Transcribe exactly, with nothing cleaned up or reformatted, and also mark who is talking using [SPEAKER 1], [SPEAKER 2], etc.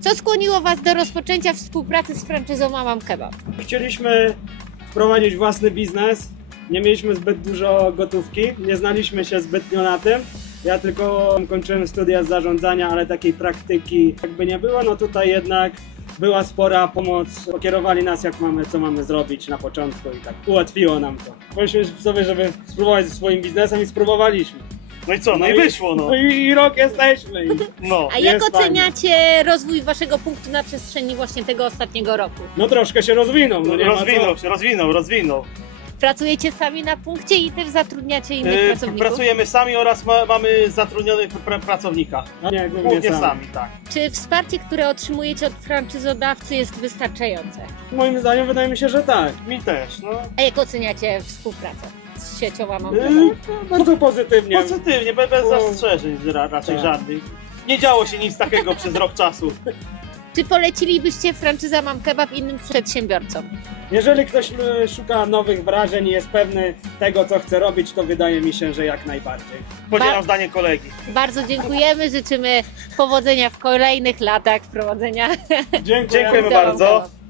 [SPEAKER 1] Co skłoniło Was do rozpoczęcia współpracy z franczyzą Mamam Kebab?
[SPEAKER 2] Chcieliśmy wprowadzić własny biznes. Nie mieliśmy zbyt dużo gotówki, nie znaliśmy się zbytnio na tym. Ja tylko kończyłem studia z zarządzania, ale takiej praktyki jakby nie było. No tutaj jednak była spora pomoc. Pokierowali nas, jak mamy, co mamy zrobić na początku i tak ułatwiło nam to. Pomyśleliśmy sobie, żeby spróbować ze swoim biznesem i spróbowaliśmy.
[SPEAKER 3] No i co, no, i wyszło, no.
[SPEAKER 2] No i, i rok jesteśmy. I...
[SPEAKER 3] no.
[SPEAKER 1] A jak
[SPEAKER 2] Jest
[SPEAKER 1] oceniacie rozwój Waszego punktu na przestrzeni właśnie tego ostatniego roku?
[SPEAKER 2] No troszkę się rozwinął, no nie ma co.
[SPEAKER 3] Rozwinął się, rozwinął, rozwinął.
[SPEAKER 1] Pracujecie sami na punkcie i też zatrudniacie innych
[SPEAKER 3] Yy,
[SPEAKER 1] pracowników?
[SPEAKER 3] pracujemy sami oraz ma, mamy zatrudnionych pr pracownika.
[SPEAKER 2] No nie, głównie
[SPEAKER 3] Głównie
[SPEAKER 2] sami.
[SPEAKER 3] sami, tak.
[SPEAKER 1] Czy wsparcie, które otrzymujecie od franczyzodawcy jest wystarczające?
[SPEAKER 2] Moim zdaniem wydaje mi się, że tak.
[SPEAKER 3] Mi też, no.
[SPEAKER 1] A jak oceniacie współpracę z siecią Mamam
[SPEAKER 3] Yy,
[SPEAKER 1] Kebab?
[SPEAKER 2] Bardzo pozytywnie.
[SPEAKER 3] Pozytywnie, bez, bez
[SPEAKER 2] No.
[SPEAKER 3] zastrzeżeń ra, raczej
[SPEAKER 2] Tak.
[SPEAKER 3] żadnych. Nie działo się nic takiego przez rok czasu.
[SPEAKER 1] Czy polecilibyście franczyzę Mam Kebab innym przedsiębiorcom?
[SPEAKER 2] Jeżeli ktoś e, szuka nowych wrażeń i jest pewny tego, co chce robić, to wydaje mi się, że jak najbardziej.
[SPEAKER 3] Podzielam
[SPEAKER 1] Ba-
[SPEAKER 3] zdanie kolegi.
[SPEAKER 1] Bardzo dziękujemy, życzymy powodzenia w kolejnych latach prowadzenia.
[SPEAKER 2] Dziękuję.
[SPEAKER 3] Dziękujemy
[SPEAKER 1] Mamam
[SPEAKER 3] bardzo.
[SPEAKER 1] Kebab.